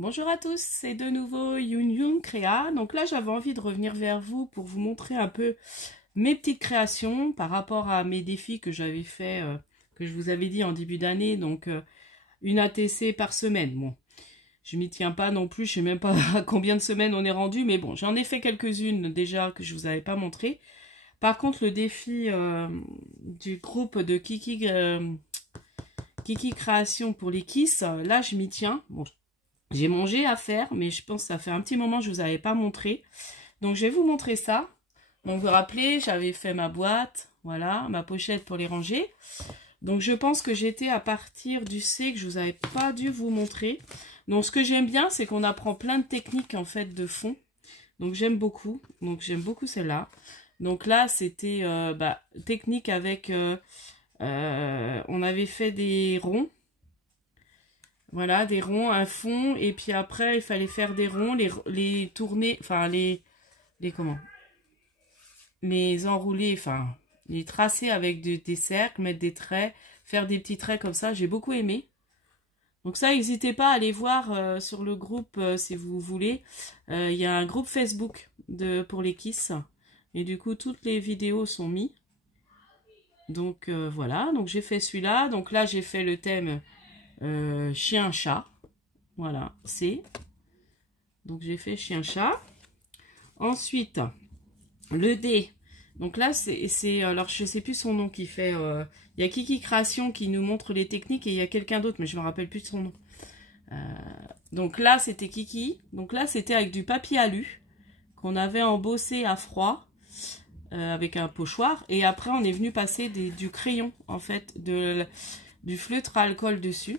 Bonjour à tous, c'est de nouveau Yun Yun Créa. Donc là, j'avais envie de revenir vers vous pour vous montrer un peu mes petites créations par rapport à mes défis que j'avais fait, que je vous avais dit en début d'année. Donc une ATC par semaine. Bon, je m'y tiens pas non plus, je sais même pas à combien de semaines on est rendu, mais bon, j'en ai fait quelques-unes déjà que je vous avais pas montré. Par contre, le défi du groupe de Kiki Création pour les Kiss, là, je m'y tiens. Bon, j'ai mangé à faire, mais je pense que ça fait un petit moment que je vous avais pas montré. Donc, je vais vous montrer ça. Donc, vous vous rappelez, j'avais fait ma boîte, voilà, ma pochette pour les ranger. Donc, je pense que j'étais à partir du C que je vous avais pas dû vous montrer. Donc, ce que j'aime bien, c'est qu'on apprend plein de techniques, en fait, de fond. Donc, j'aime beaucoup. Donc, j'aime beaucoup celle-là. Donc, là, c'était technique avec... on avait fait des ronds. Voilà, des ronds, un fond, et puis après, il fallait faire des ronds, les tourner, enfin, les comment? Les enrouler, enfin, les tracer avec des cercles, mettre des traits, faire des petits traits comme ça, j'ai beaucoup aimé. Donc ça, n'hésitez pas à aller voir sur le groupe, si vous voulez. Il y a un groupe Facebook pour les Kiss, et du coup, toutes les vidéos sont mises. Donc voilà, donc j'ai fait celui-là, donc là, j'ai fait le thème... chien-chat, voilà, c'est. Donc j'ai fait chien-chat. Ensuite, le dé. Donc là, c'est alors je sais plus son nom qui fait. Il y a Kiki Création qui nous montre les techniques et il y a quelqu'un d'autre, mais je me rappelle plus de son nom. Donc là, c'était Kiki. Donc là, c'était avec du papier alu qu'on avait embossé à froid avec un pochoir. Et après, on est venu passer du crayon, en fait, du feutre à alcool dessus.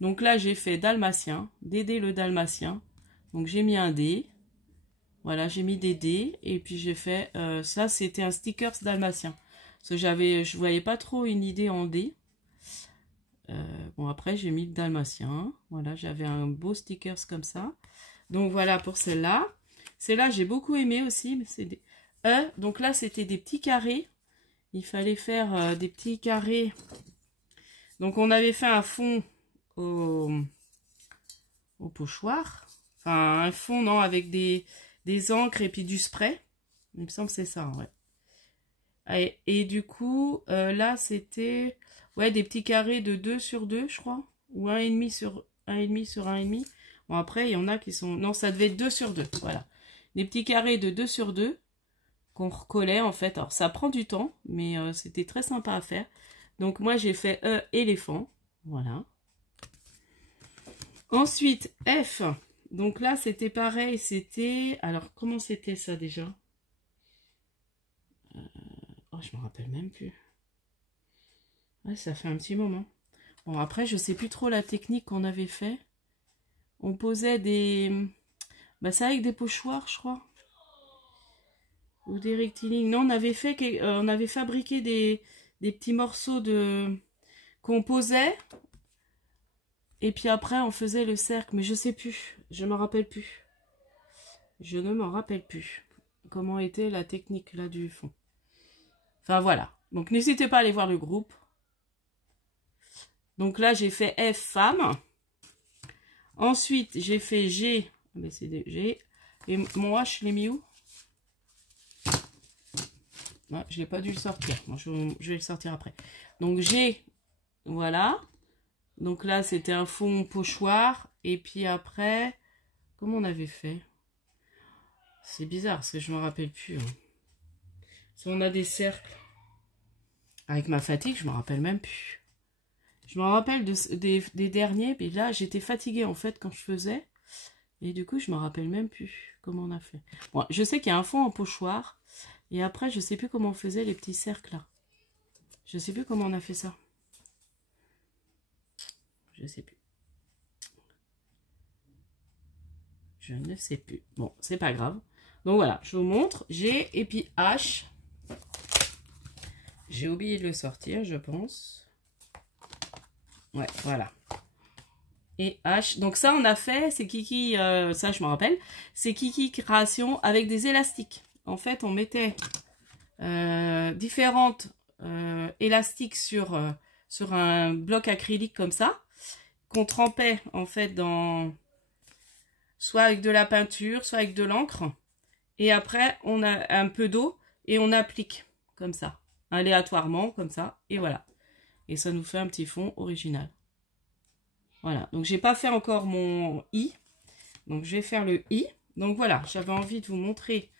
Donc là, j'ai fait Dalmatien, Dédé le Dalmatien. Donc j'ai mis un dé. Voilà, j'ai mis des dés. Et puis j'ai fait, ça c'était un stickers Dalmatien. Parce que je voyais pas trop une idée en dé. Bon, après j'ai mis le Dalmatien. Voilà, j'avais un beau stickers comme ça. Donc voilà pour celle-là. Celle-là, j'ai beaucoup aimé aussi. Mais c'est des donc là, c'était des petits carrés. Il fallait faire des petits carrés. Donc on avait fait un fond... au pochoir, enfin un fond non avec des encres et puis du spray, il me semble que c'est ça, ouais. Et du coup là c'était ouais des petits carrés de 2 sur 2 je crois, ou 1,5 sur 1,5 sur 1,5. Bon après il y en a qui sont, non ça devait être 2 sur 2, voilà, des petits carrés de 2 sur 2 qu'on recollait en fait. Alors ça prend du temps mais c'était très sympa à faire. Donc moi j'ai fait éléphant, voilà. Ensuite, F. Donc là, c'était pareil. C'était... Alors, comment c'était ça déjà? Oh, je me rappelle même plus. Ouais, ça fait un petit moment. Bon, après, je sais plus trop la technique qu'on avait fait. On posait des... Bah, ça avec des pochoirs, je crois. Ou des rectilignes. Non, on avait fait... on avait fabriqué des petits morceaux qu'on posait... Et puis après, on faisait le cercle, mais je sais plus, je me rappelle plus. Je ne m'en rappelle plus comment était la technique là du fond. Enfin voilà, donc n'hésitez pas à aller voir le groupe. Donc là, j'ai fait F, femme. Ensuite, j'ai fait G, B, C, D, G. Et mon H, je l'ai mis où? Non, je n'ai pas dû le sortir. Moi, je vais le sortir après. Donc G, voilà. Donc là, c'était un fond pochoir. Et puis après, comment on avait fait? C'est bizarre, parce que je ne me rappelle plus. Si on a des cercles. Avec ma fatigue, je ne me rappelle même plus. Je me rappelle des derniers, mais là, j'étais fatiguée, en fait, quand je faisais. Et du coup, je ne me rappelle même plus comment on a fait. Bon, je sais qu'il y a un fond en pochoir. Et après, je ne sais plus comment on faisait les petits cercles, là. Je ne sais plus comment on a fait ça. Je sais plus. Je ne sais plus. Bon, c'est pas grave. Donc voilà, je vous montre. G et puis H. J'ai oublié de le sortir, je pense. Ouais, voilà. Et H. Donc ça, on a fait, c'est Kiki, ça je me rappelle, c'est Kiki Création avec des élastiques. En fait, on mettait différentes élastiques sur un bloc acrylique comme ça, qu'on trempait en fait dans soit avec de la peinture, soit avec de l'encre. Et après, on a un peu d'eau et on applique comme ça, aléatoirement, comme ça. Et voilà. Et ça nous fait un petit fond original. Voilà. Donc, j'ai pas fait encore mon i. Donc, je vais faire le i. Donc, voilà. J'avais envie de vous montrer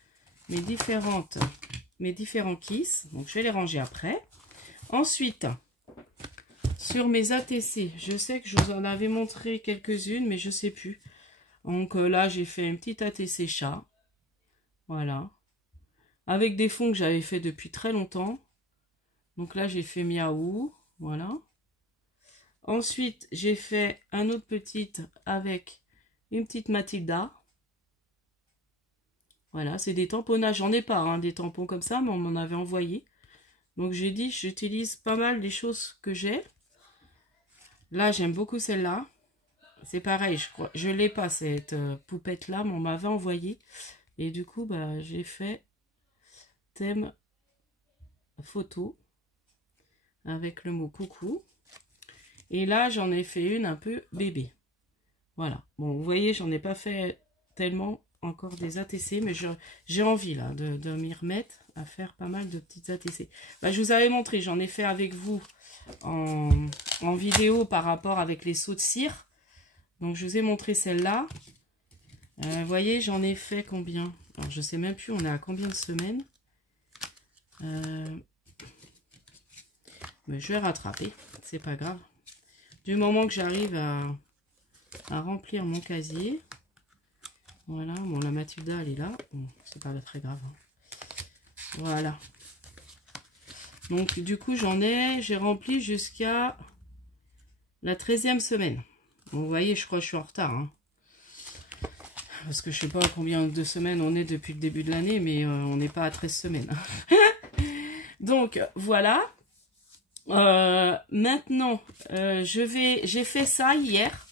mes différents kisses. Donc, je vais les ranger après. Ensuite, sur mes ATC, je sais que je vous en avais montré quelques-unes, mais je sais plus. Donc là, j'ai fait une petite ATC chat. Voilà. Avec des fonds que j'avais fait depuis très longtemps. Donc là, j'ai fait miaou. Voilà. Ensuite, j'ai fait un autre petite avec une petite Matilda. Voilà, c'est des tamponnages. J'en ai pas, hein, des tampons comme ça, mais on m'en avait envoyé. Donc j'ai dit, j'utilise pas mal des choses que j'ai. Là, j'aime beaucoup celle-là. C'est pareil, je crois. Je l'ai pas, cette poupette-là, mais on m'avait envoyé. Et du coup, bah, j'ai fait thème photo avec le mot coucou. Et là, j'en ai fait une un peu bébé. Voilà. Bon, vous voyez, j'en ai pas fait tellement encore des ATC, mais j'ai envie là de m'y remettre à faire pas mal de petites ATC. Bah, je vous avais montré, j'en ai fait avec vous en vidéo par rapport avec les seaux de cire. Donc, je vous ai montré celle-là. Vous voyez, j'en ai fait combien? Alors, je sais même plus, on est à combien de semaines? Mais je vais rattraper, c'est pas grave. Du moment que j'arrive à remplir mon casier. Voilà, bon, la Matilda, elle est là. Bon, c'est pas très grave. Voilà. Donc, du coup, j'ai rempli jusqu'à la 13e semaine. Bon, vous voyez, je crois que je suis en retard. Hein. Parce que je sais pas combien de semaines on est depuis le début de l'année, mais on n'est pas à 13 semaines. Donc, voilà. Maintenant, j'ai fait ça hier.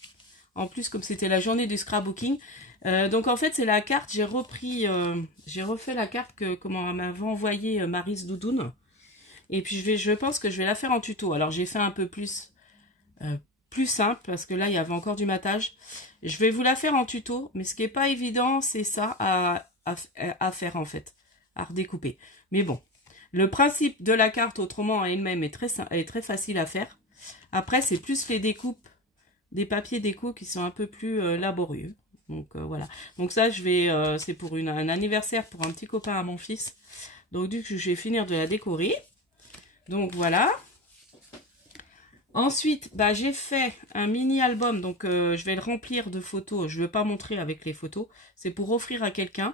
En plus, comme c'était la journée du scrapbooking. Donc, en fait, c'est la carte. J'ai refait la carte comment m'avait envoyé Maryse Doudoune. Et puis, je pense que je vais la faire en tuto. Alors, j'ai fait un peu plus simple parce que là, il y avait encore du matage. Je vais vous la faire en tuto. Mais ce qui n'est pas évident, c'est ça à faire, en fait. À redécouper. Mais bon. Le principe de la carte, autrement, elle-même est très facile à faire. Après, c'est plus les découpes, des papiers déco qui sont un peu plus laborieux. Donc, voilà. Donc ça, c'est pour un anniversaire pour un petit copain à mon fils. Donc, du coup, je vais finir de la décorer. Donc, voilà. Ensuite, bah, j'ai fait un mini-album. Donc, je vais le remplir de photos. Je ne vais pas montrer avec les photos. C'est pour offrir à quelqu'un.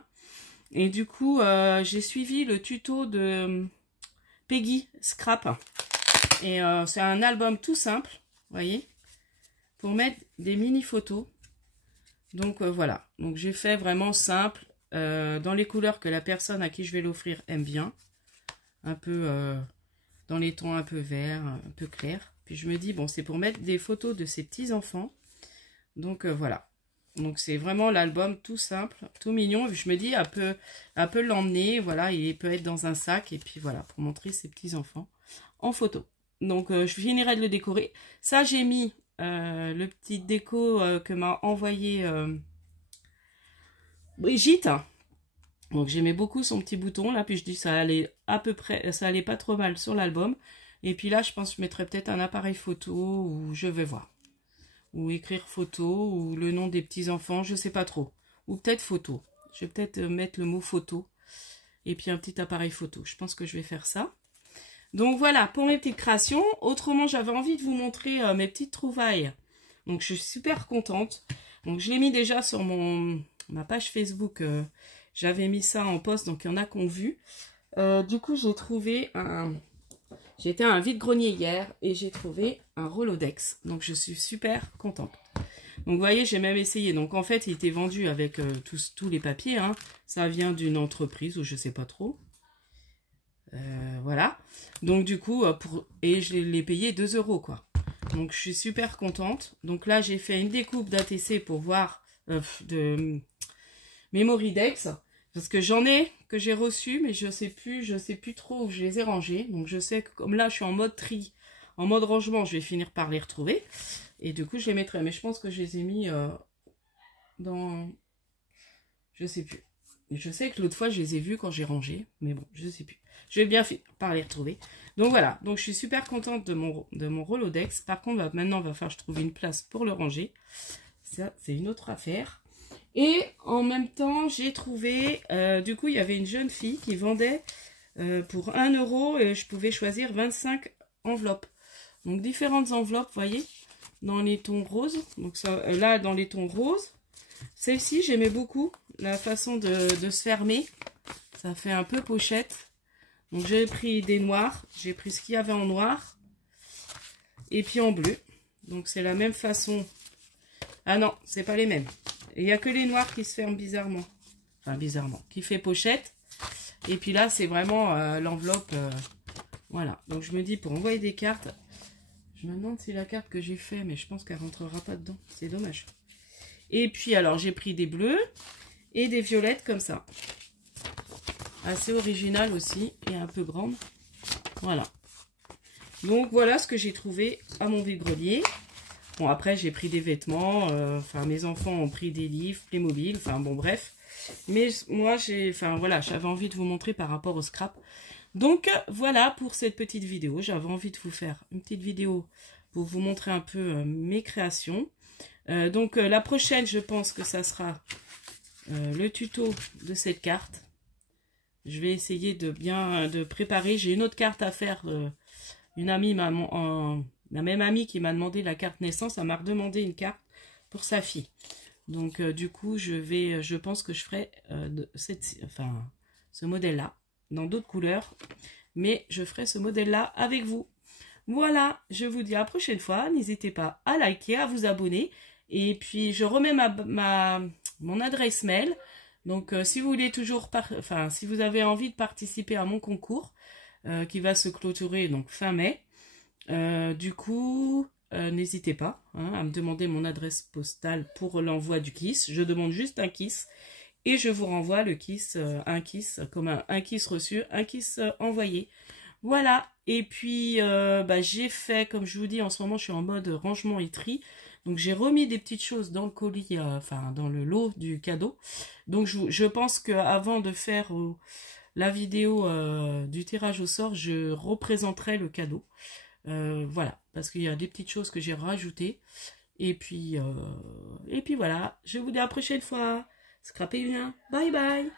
Et du coup, j'ai suivi le tuto de Peggy Scrap. Et c'est un album tout simple, vous voyez, pour mettre des mini-photos. Donc, voilà. Donc, j'ai fait vraiment simple, dans les couleurs que la personne à qui je vais l'offrir aime bien. Un peu dans les tons un peu verts, un peu clairs. Puis, je me dis, bon, c'est pour mettre des photos de ses petits-enfants. Donc, voilà. Donc, c'est vraiment l'album tout simple, tout mignon. Je me dis, elle peut l'emmener, voilà, il peut être dans un sac. Et puis, voilà, pour montrer ses petits-enfants en photo. Donc, je finirai de le décorer. Ça, j'ai mis le petit déco que m'a envoyé Brigitte. Donc, j'aimais beaucoup son petit bouton, là. Puis, je dis, ça allait à peu près, ça allait pas trop mal sur l'album. Et puis là, je pense que je mettrai peut-être un appareil photo ou je vais voir. Ou écrire photo, ou le nom des petits-enfants, je sais pas trop. Ou peut-être photo. Je vais peut-être mettre le mot photo. Et puis un petit appareil photo. Je pense que je vais faire ça. Donc voilà, pour mes petites créations. Autrement, j'avais envie de vous montrer mes petites trouvailles. Donc je suis super contente. Donc je l'ai mis déjà sur ma page Facebook. J'avais mis ça en post, donc il y en a qui ont vu. Du coup, j'ai trouvé J'étais à un vide-grenier hier et j'ai trouvé un Rolodex. Donc, je suis super contente. Donc, vous voyez, j'ai même essayé. Donc, en fait, il était vendu avec tous les papiers. Hein. Ça vient d'une entreprise ou je sais pas trop. Voilà. Donc, du coup, et je l'ai payé 2 € quoi. Donc, je suis super contente. Donc, là, j'ai fait une découpe d'ATC pour voir de Memoridex. Parce que j'en ai que j'ai reçu, mais je sais plus trop où je les ai rangés. Donc je sais que comme là je suis en mode tri, en mode rangement, je vais finir par les retrouver. Et du coup je les mettrai. Mais je pense que je les ai mis dans Je sais plus. Je sais que l'autre fois, je les ai vus quand j'ai rangé. Mais bon, je sais plus. Je vais bien finir par les retrouver. Donc voilà. Donc je suis super contente de mon Rolodex. Par contre, maintenant, il va falloir que je trouve une place pour le ranger. Ça, c'est une autre affaire. Et en même temps, j'ai trouvé... du coup, il y avait une jeune fille qui vendait pour 1 € et je pouvais choisir 25 enveloppes. Donc différentes enveloppes, vous voyez, dans les tons roses. Donc ça, là, dans les tons roses. Celle-ci, j'aimais beaucoup la façon de se fermer. Ça fait un peu pochette. Donc j'ai pris des noirs. J'ai pris ce qu'il y avait en noir. Et puis en bleu. Donc c'est la même façon. Ah non, c'est pas les mêmes. Il n'y a que les noirs qui se ferment bizarrement. Enfin bizarrement. Qui fait pochette. Et puis là, c'est vraiment l'enveloppe. Voilà. Donc je me dis pour envoyer des cartes. Je me demande si la carte que j'ai fait, mais je pense qu'elle rentrera pas dedans. C'est dommage. Et puis alors j'ai pris des bleus et des violettes comme ça. Assez original aussi et un peu grande. Voilà. Donc voilà ce que j'ai trouvé à mon vide-grenier. Bon après j'ai pris des vêtements. Enfin mes enfants ont pris des livres, Playmobil. Enfin bon bref. Mais moi voilà, j'avais envie de vous montrer par rapport au scrap. Donc voilà pour cette petite vidéo. J'avais envie de vous faire une petite vidéo pour vous montrer un peu mes créations. Donc la prochaine, je pense que ça sera le tuto de cette carte. Je vais essayer de bien préparer. J'ai une autre carte à faire. Une amie la même amie qui m'a demandé la carte naissance, elle m'a redemandé une carte pour sa fille. Donc du coup, je pense que je ferai ce modèle-là dans d'autres couleurs, mais je ferai ce modèle-là avec vous. Voilà, je vous dis à la prochaine fois. N'hésitez pas à liker, à vous abonner. Et puis, je remets mon adresse mail. Donc, si vous voulez si vous avez envie de participer à mon concours, qui va se clôturer donc fin mai, du coup, n'hésitez pas à me demander mon adresse postale pour l'envoi du kiss. Je demande juste un kiss et je vous renvoie le kiss, un kiss, comme un kiss reçu, un kiss envoyé. Voilà, et puis j'ai fait, comme je vous dis, en ce moment je suis en mode rangement et tri. Donc j'ai remis des petites choses dans le colis, dans le lot du cadeau. Donc je pense qu'avant de faire la vidéo du tirage au sort, je représenterai le cadeau. Voilà, parce qu'il y a des petites choses que j'ai rajoutées. Et puis voilà, je vous dis à la prochaine fois. Scrapez bien, bye bye.